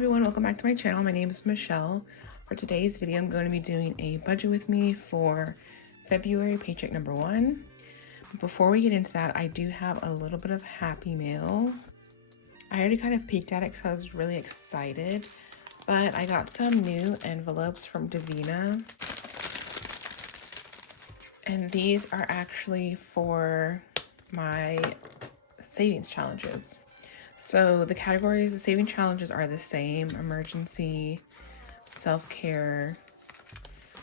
everyone, welcome back to my channel. My name is Michelle. For today's video, I'm going to be doing a budget with me for February paycheck number 1. But before we get into that, I do have a little bit of happy mail. I already kind of peeked at it because I was really excited, but I got some new envelopes from Davina. And these are actually for my savings challenges. So the categories, the saving challenges are the same: emergency, self-care,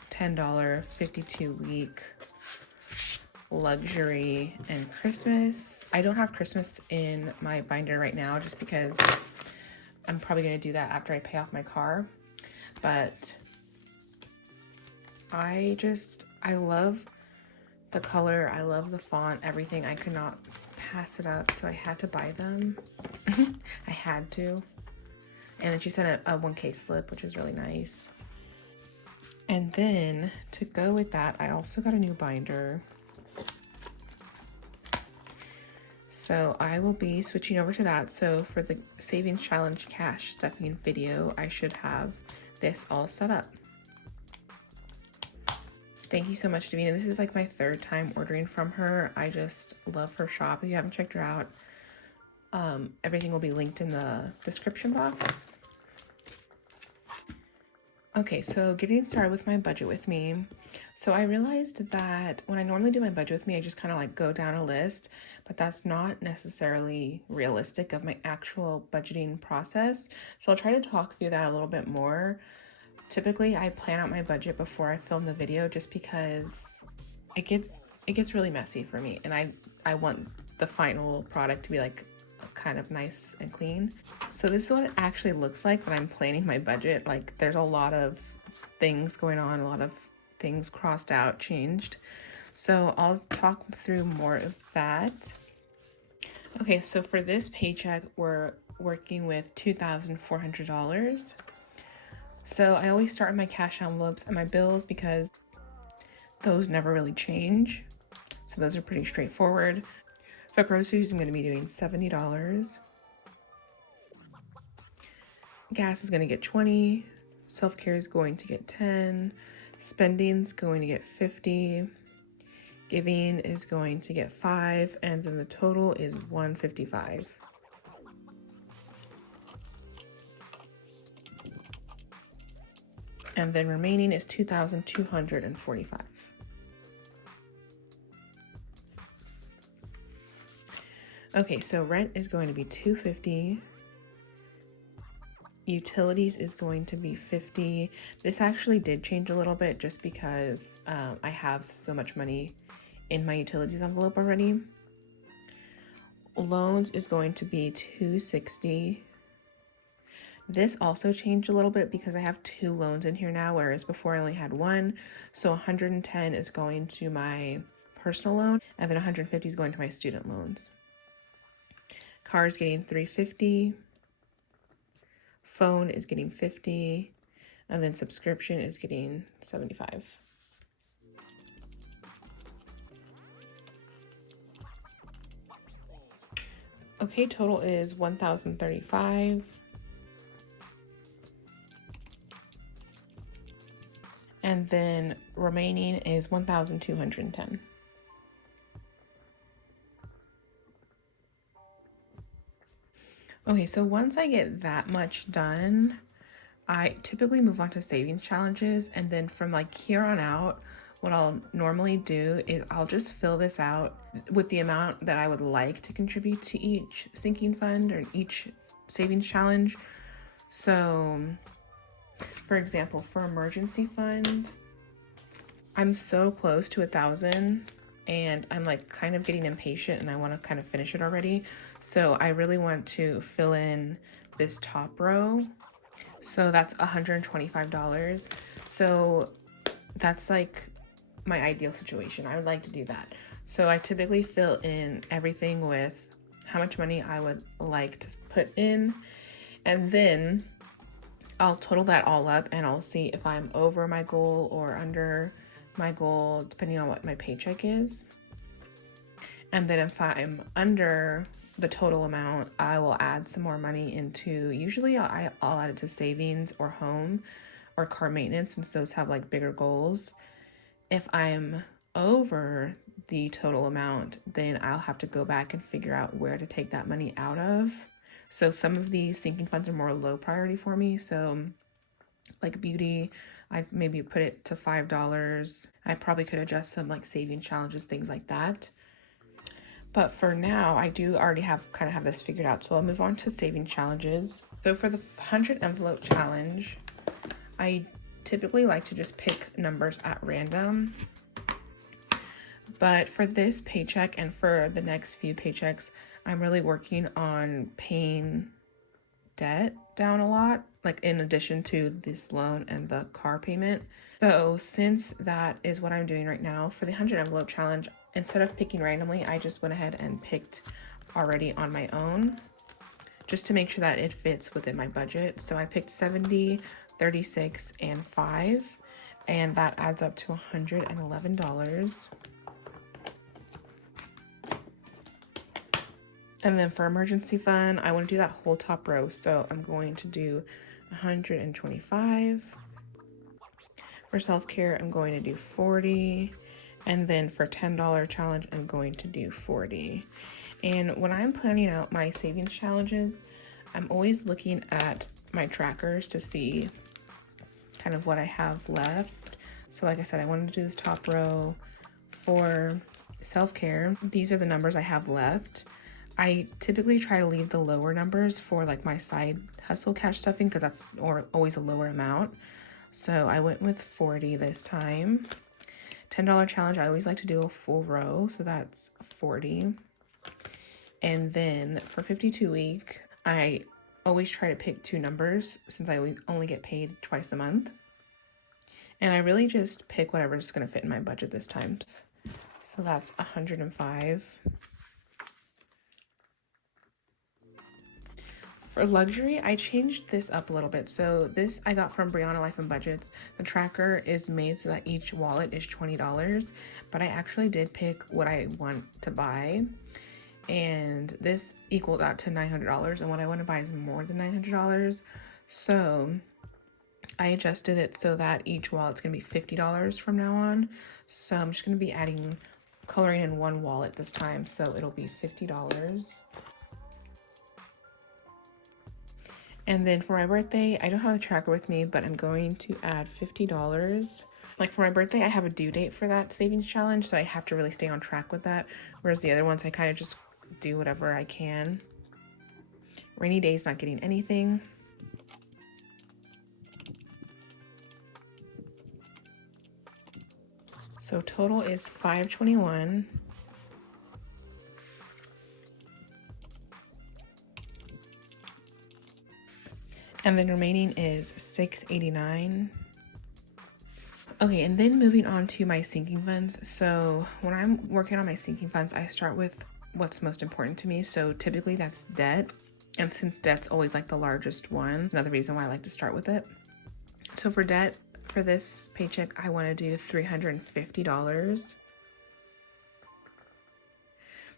$10, 52-week, luxury, and Christmas. I don't have Christmas in my binder right now just because I'm probably going to do that after I pay off my car. But I love the color, I love the font, everything. I could not pass it up, so I had to buy them. I had to. And then she sent a 1K slip, which is really nice. And then to go with that, I also got a new binder. So I will be switching over to that. So for the savings challenge cash stuffing video, I should have this all set up. Thank you so much, Davina. This is like my 3rd time ordering from her. I just love her shop. If you haven't checked her out, everything will be linked in the description box. Okay, so getting started with my budget with me. So I realized that when I normally do my budget with me, I just kind of like go down a list, but that's not necessarily realistic of my actual budgeting process. So I'll try to talk through that a little bit more. Typically, I plan out my budget before I film the video just because it gets really messy for me, and I want the final product to be like kind of nice and clean. So this is what it actually looks like when I'm planning my budget. Like, there's a lot of things going on, a lot of things crossed out, changed. So I'll talk through more of that. Okay, so for this paycheck, we're working with $2,400. So I always start with my cash envelopes and my bills because those never really change. So those are pretty straightforward. For groceries, I'm going to be doing $70. Gas is going to get $20. Self-care is going to get $10. Spending is going to get $50. Giving is going to get $5. And then the total is $155. And then remaining is $2,245. Okay, so rent is going to be $250. Utilities is going to be $50. This actually did change a little bit just because I have so much money in my utilities envelope already. Loans is going to be $260. This also changed a little bit because I have 2 loans in here now, whereas before I only had 1. So $110 is going to my personal loan, and then $150 is going to my student loans. Car is getting $350. Phone is getting $50. And then subscription is getting $75. Okay, total is $1,035. And then remaining is $1,210. Okay, so once I get that much done, I typically move on to savings challenges. And then from like here on out, what I'll normally do is I'll just fill this out with the amount that I would like to contribute to each sinking fund or each savings challenge. So for example, for emergency fund, I'm so close to 1,000 and I'm like kind of getting impatient and I want to kind of finish it already. So I really want to fill in this top row. So that's $125. So that's like my ideal situation. I would like to do that. So I typically fill in everything with how much money I would like to put in, and then I'll total that all up and I'll see if I'm over my goal or under my goal, depending on what my paycheck is. And then if I'm under the total amount, I will add some more money into, usually I'll add it to savings or home or car maintenance, since those have like bigger goals. If I'm over the total amount, then I'll have to go back and figure out where to take that money out of. So some of these sinking funds are more low priority for me. So like beauty, I'd maybe put it to $5. I probably could adjust some like saving challenges, things like that. But for now, I do already have this figured out. So I'll move on to saving challenges. So for the 100 envelope challenge, I typically like to just pick numbers at random. But for this paycheck and for the next few paychecks, I'm really working on paying debt down a lot, like in addition to this loan and the car payment. So since that is what I'm doing right now, for the 100 envelope challenge, instead of picking randomly, I just went ahead and picked already on my own, just to make sure that it fits within my budget. So I picked 70, 36, and 5, and that adds up to $111. And then for emergency fund, I want to do that whole top row. So I'm going to do 125. For self-care, I'm going to do 40. And then for $10 challenge, I'm going to do 40. And when I'm planning out my savings challenges, I'm always looking at my trackers to see kind of what I have left. So like I said, I wanted to do this top row. For self-care, these are the numbers I have left. I typically try to leave the lower numbers for like my side hustle cash stuffing, because that's always a lower amount. So I went with 40 this time. $10 challenge, I always like to do a full row, so that's 40. And then for 52 week, I always try to pick 2 numbers, since I only get paid twice a month. And I really just pick whatever's going to fit in my budget this time. So that's 105. For luxury, I changed this up a little bit. So this I got from Brianna Life and Budgets. The tracker is made so that each wallet is $20, but I actually did pick what I want to buy. And this equaled out to $900, and what I want to buy is more than $900. So I adjusted it so that each wallet's going to be $50 from now on. So I'm just going to be coloring in one wallet this time. So it'll be $50. And then for my birthday, I don't have the tracker with me, but I'm going to add $50. Like for my birthday, I have a due date for that savings challenge, so I have to really stay on track with that. Whereas the other ones, I kind of just do whatever I can. Rainy days, not getting anything. So total is $521. And then remaining is $689. Okay, and then moving on to my sinking funds. So when I'm working on my sinking funds, I start with what's most important to me. So typically that's debt. And since debt's always like the largest one, another reason why I like to start with it. So for debt, for this paycheck, I want to do $350.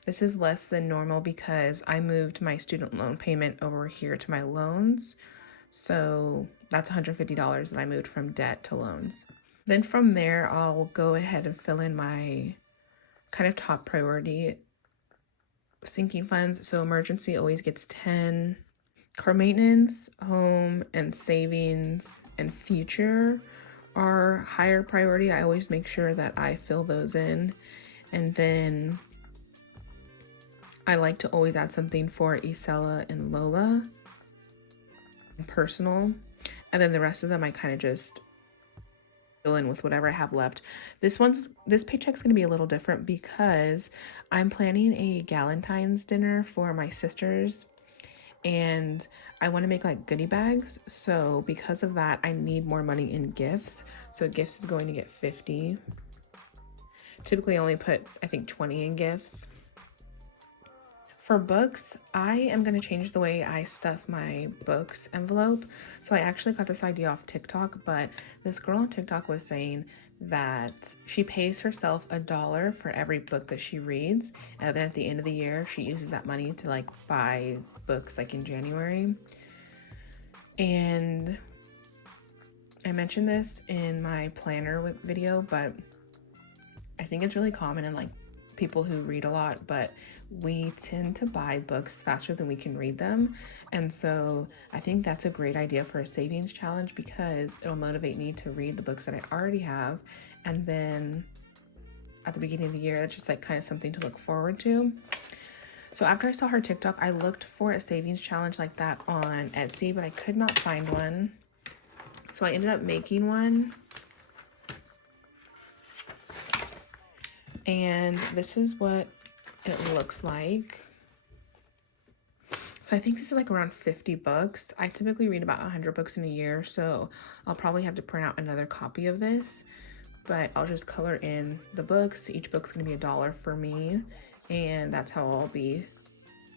This is less than normal because I moved my student loan payment over here to my loans. So that's $150 that I moved from debt to loans. Then from there, I'll go ahead and fill in my kind of top priority sinking funds. So emergency always gets 10. Car maintenance, home, and savings, and future are higher priority. I always make sure that I fill those in. And then I like to always add something for Isela and Lola. Personal, and then the rest of them I kind of just fill in with whatever I have left. This paycheck's going to be a little different because I'm planning a Galentine's dinner for my sisters, and I want to make like goodie bags. So because of that, I need more money in gifts. So gifts is going to get 50. Typically I only put I think 20 in gifts. For books, I am going to change the way I stuff my books envelope. So I actually got this idea off TikTok, but this girl on TikTok was saying that she pays herself $1 for every book that she reads, and then at the end of the year she uses that money to like buy books like in January. And I mentioned this in my planner video, but I think it's really common in like people who read a lot, but we tend to buy books faster than we can read them. And so I think that's a great idea for a savings challenge, because it'll motivate me to read the books that I already have. And then at the beginning of the year, that's just like kind of something to look forward to. So after I saw her TikTok, I looked for a savings challenge like that on Etsy, but I could not find one. So I ended up making one. And this is what it looks like. So I think this is like around 50 books. I typically read about 100 books in a year, so I'll probably have to print out another copy of this, but I'll just color in the books. Each book's gonna be $1 for me, and that's how I'll be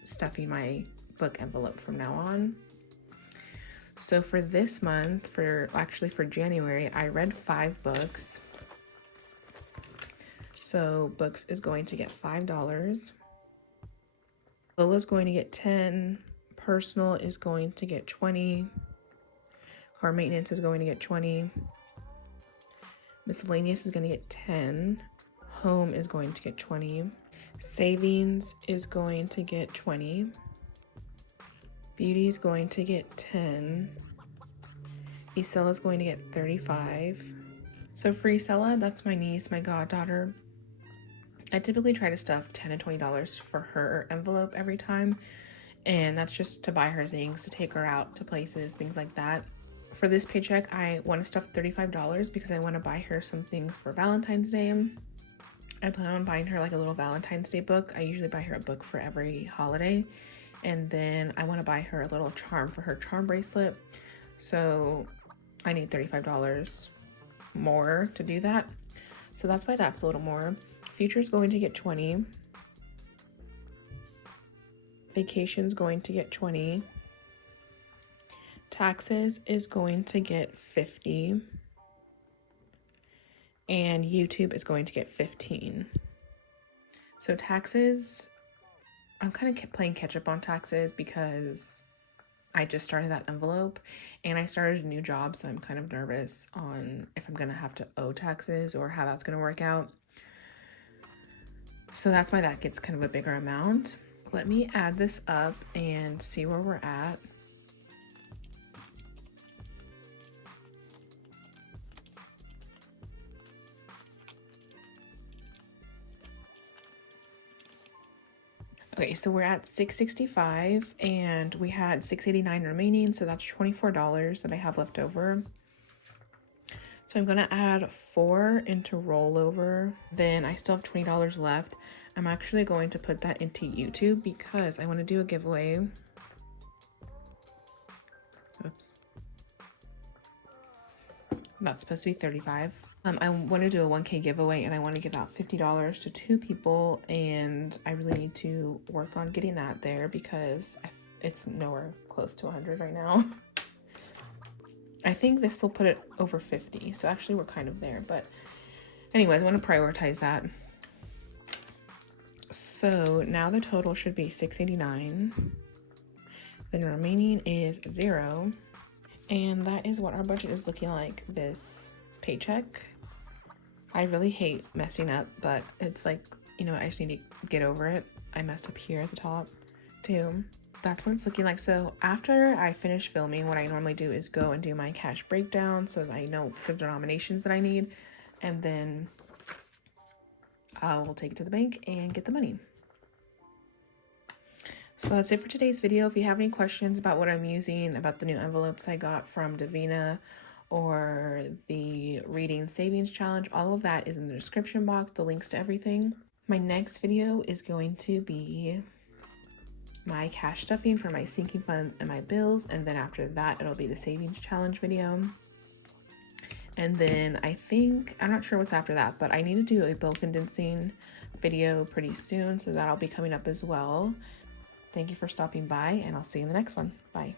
stuffing my book envelope from now on. So for this month, for January, I read 5 books. So books is going to get $5. Lola's going to get 10. Personal is going to get 20. Car maintenance is going to get 20. Miscellaneous is going to get 10. Home is going to get 20. Savings is going to get 20. Beauty is going to get 10. Isella is going to get 35. So for Isella, that's my niece, my goddaughter. I typically try to stuff $10 to $20 for her envelope every time, and that's just to buy her things, to take her out to places, things like that. For this paycheck, I want to stuff $35 because I want to buy her some things for Valentine's Day. I plan on buying her like a little Valentine's Day book. I usually buy her a book for every holiday, and then I want to buy her a little charm for her charm bracelet. So I need $35 more to do that. So that's why that's a little more. Future's going to get 20. Vacation's going to get 20. Taxes is going to get 50. And YouTube is going to get 15. So taxes, I'm kind of playing catch up on taxes because I just started that envelope and I started a new job, so I'm kind of nervous on if I'm gonna have to owe taxes or how that's gonna work out. So that's why that gets kind of a bigger amount. Let me add this up and see where we're at. Okay, so we're at $665 and we had $689 remaining, so that's $24 that I have left over. So I'm gonna add 4 into rollover. Then I still have $20 left. I'm actually going to put that into YouTube because I want to do a giveaway. Oops. That's supposed to be $35. I want to do a 1K giveaway and I want to give out $50 to 2 people, and I really need to work on getting that there because it's nowhere close to 100 right now. I think this will put it over 50, so actually we're kind of there, but anyways, I want to prioritize that. So now the total should be $689. Then remaining is 0. And that is what our budget is looking like this paycheck. I really hate messing up, but it's like, you know, I just need to get over it. I messed up here at the top too. That's what it's looking like. So after I finish filming, what I normally do is go and do my cash breakdown so that I know the denominations that I need, and then I will take it to the bank and get the money. So that's it for today's video. If you have any questions about what I'm using, about the new envelopes I got from Davina, or the reading savings challenge, all of that is in the description box, the links to everything. My next video is going to be my cash stuffing for my sinking funds and my bills, and then after that it'll be the savings challenge video. And then I'm not sure what's after that, but I need to do a bill condensing video pretty soon, so that'll be coming up as well. Thank you for stopping by, and I'll see you in the next one. Bye.